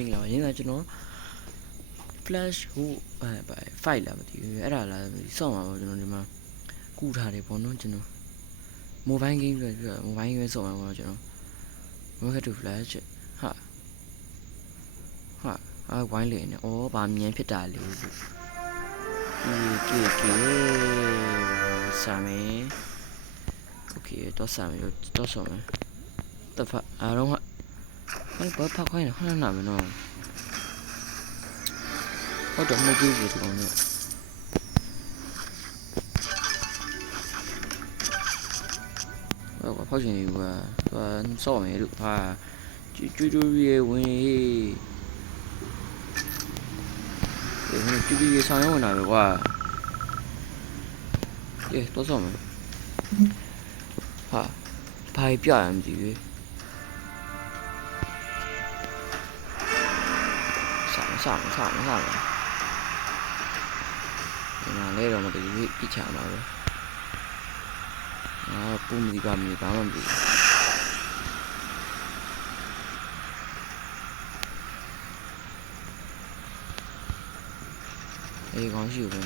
မင်္ဂလာပါရင်းသားကျွန်တော် flash ဟိုfile လာမသိဘူးအဲ့ဒါလာစောင့်ပါပေါ့ကျွန်တော်ဒီမှာကူးထားတယ်ပေါ့နော်ကျွန်တော် mobile game ဆိုပြီးတော့ mobile game စောင့်ပါပေါ့ကျွန်တော် welcome to flash ဟာဝိုင်းလေနဲ့ဩဗာမြန်ဖြစ်တာလေကေစာမေโอเคတော့စာမေတော့ဆောမယ်တဖတ်အားလုံးဟာဘာဖောက်ခိုင်းလဲခဏနာမနော်ဟုတ်တယ်မကြည့်ဘူးဒီကောင်နဲ့ဖောက်ရှင်ယူပါဆော့မယ်လို့ဟာကျွတ်ရေဝင်ကျွတ်ရေဆောင်ရဝင်လာပဲကွာတော့ဆော့မယ်ဟာဘာပြရမသိဘူး上了，哪来了嘛？这一枪嘛呗，啊，不没干没干嘛的，哎，刚修的呢。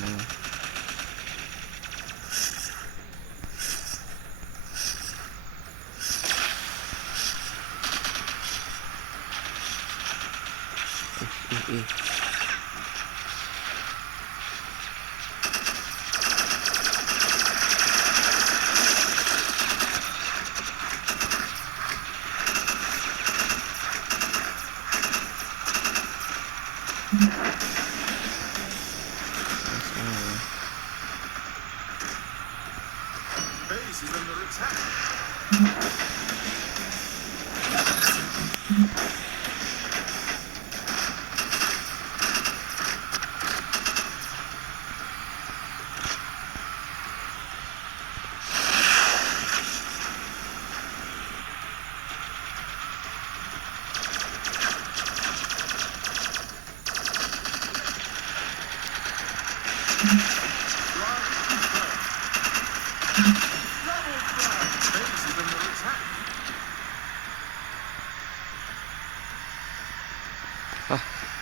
Base is under attack.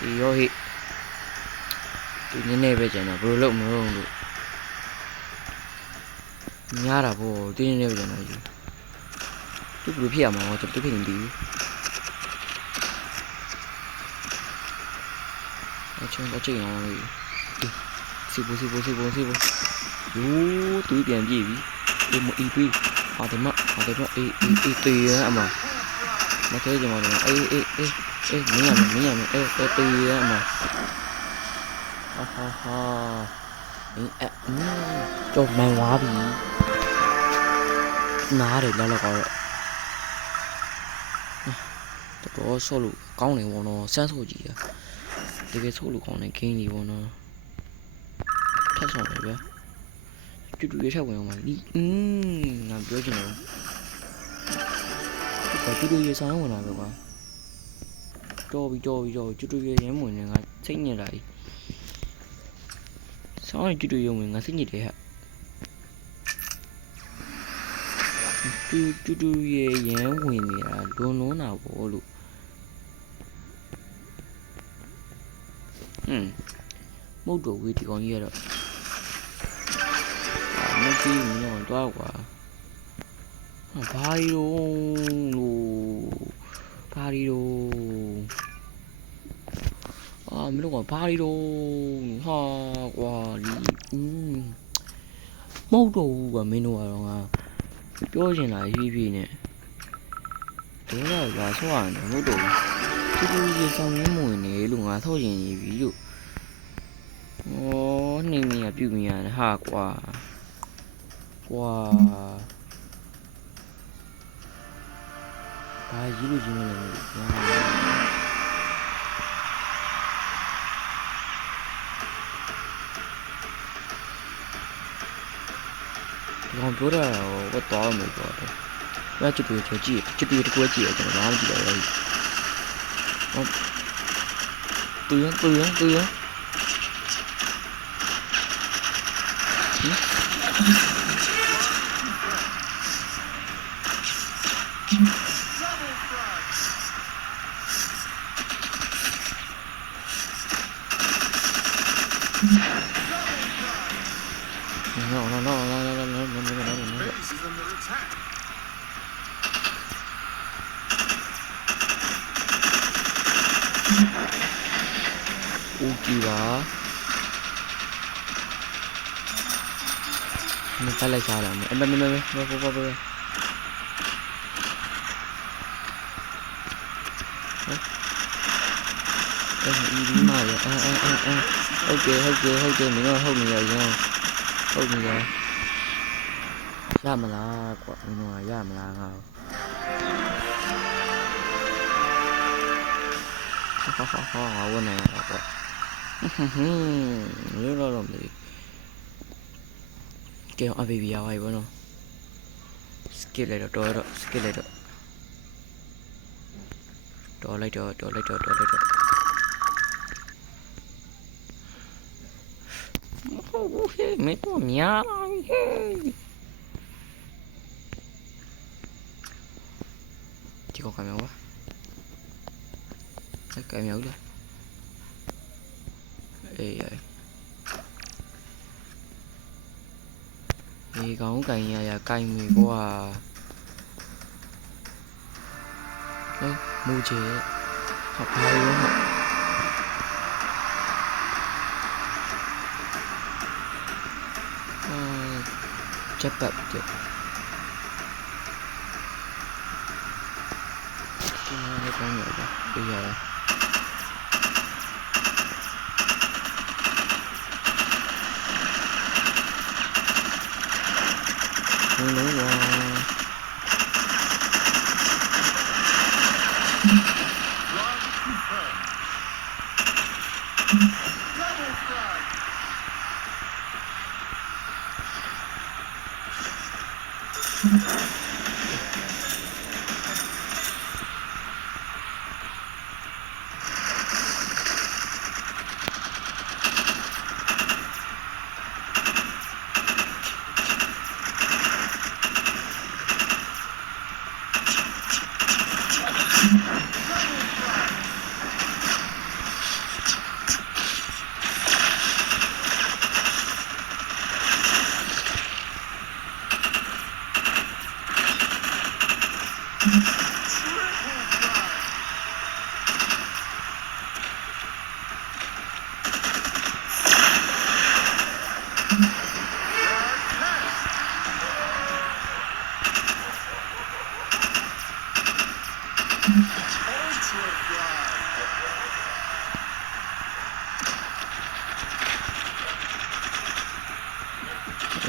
ဒီရောဟိဒီနည်းနည်းပဲကျန်တော့ဘယ်လိုလုပ်မလို့များတာပေါ့ဒီနည်းနည်းပဲကျန်တော့ယူသူဘယ်လိုဖြစ်ရမှာလဲသူဖြစ်နေပြီအချင်းအောင်စီဘူးယူသူပြန်ကြည့်ပြီဒီမအီပြီးဟာဒီမှာအေးတေးရအမမသေးကြမှာအေးမင်းရမယ်တေးရအမဟာတော့မိုင်ဝါပြီနားတယ်လောက်ကတော့တော်ဆော့လို့ကောင်းတယ်ဗောနော်စမ်းဆိုကြည့်တကယ်ဆော့လို့ကောင်းတယ်ဂိမ်းကြီးဗောနော်ထပ်ဆောင်တယ်ဗျာတူရထက်ဝင်အောင်ပါလီငါပြောချင်တယ်တူရဆောင်ဝင်လာပဲကွာတော်ပြီတူရရမ်းဝင်နေငါစိတ်ညစ်လာပြီဆောင်းတူရဝင်ငါစိတ်ညစ်တယ်ဟဲ့တူရရမ်းဝင်နေတာလွန်တာပေါ့လို့မဟုတ်တော့ဝေးဒီကောင်ကြီးကတော့မကြည့်ဘူးတော့တွားကွာဘာရီတို့မလို့ကဘာရီတို့ဟာကွာလီမဟုတ်တော့ဘူးကွာမင်းတို့ကတော့ငါပြောချင်တာရေးပြနေတယ်တော့လာဆော့ရတယ်မဟုတ်တော့ဘူးတူရေဆောင်ရင်းမဝင်နေလို့ငါဆော့ရင်ရေးပြီလို့နေမရပြုတ်မရတယ်ဟာကွာဘာကြီးလို့ကြီးမလဲဒီကောင်ပြောတာဝတ်သွားမယ်ပေါ့ဘာချစ်တွေ့ကြည့်တကူကြည့်ကျွန်တော်မကြည့်တော့ဘူးတူရ ဦးကြည့်ပါမတက်လိုက်စားလာမယ်အမမဘောဒီမှာရဟုတ်တယ်မင်းတို့ဟုတ်နေရရင်ဟုတ်နေရရမလားကွာမင်းတို့ရမလားငါဟာဝနေရကွာရိုးတော့မသိကဲအဘေဘီရပါဘောနော်စကစ်လိုက်တော့စကစ်လိုက်တော့တော်လိုက်တော့ဟုတ်ဟဲ့မင်းတို့များဟဲ့ဒီကောကမြောက်ပါကဲမြောက်လားအေးဒီကောင်ကိုင်ရကိုင်မိကွာမူချေဟာဘာရောဟာချက်ပတ်တဲ့ဒီနေ့ကောင်းရပါအေးရ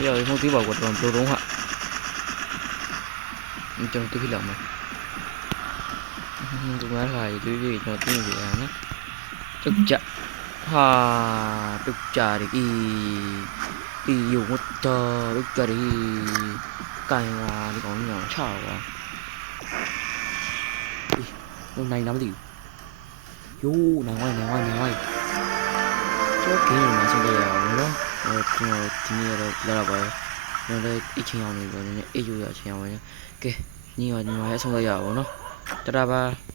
giờ không tí bảo của toàn đồ đúng không ạ trong tôi lòng mà tôi nói là tôi gì cho tôi gì nó tức chạ ha tức chạ thì đi dùng một tờ tức chạ thì cài hòa thì còn nhỏ chảo à hôm nay nắm gì vô này ngoài chỗ kia mà sao đây à nó thì là vậy nó đây ít chừng nào này rồi ít nhiều chừng nào vậy ok nhiều ngoài xong rồi giờ nó ta ba